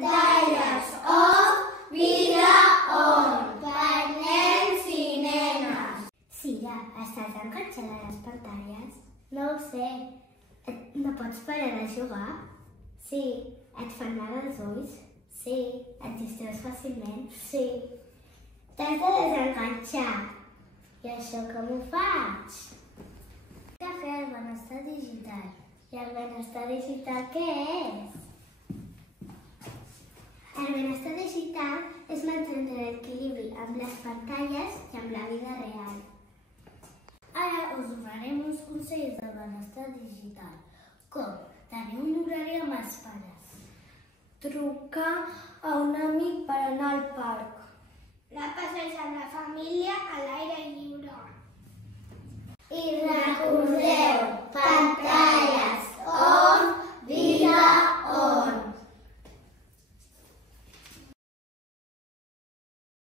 Pantalles off, vida on, per nens i nenes. Sira, estàs enganxada a les pantalles? No ho sé. No pots parar de jugar? Sí. Et fan mal els ulls? Sí. Et distreus fàcilment? Sí. T'has de desenganxar. I això com ho faig? He de fer el benestar digital. I el benestar digital què és? El benestar digital és mantenir l'equilibri amb les pantalles i amb la vida real. Ara us donarem uns consells de benestar digital, com tenir un horari amb els pares, Trucar a un amic per anar al parc. La passeig amb la família a l'aire lliure. i recordeu, pantalles on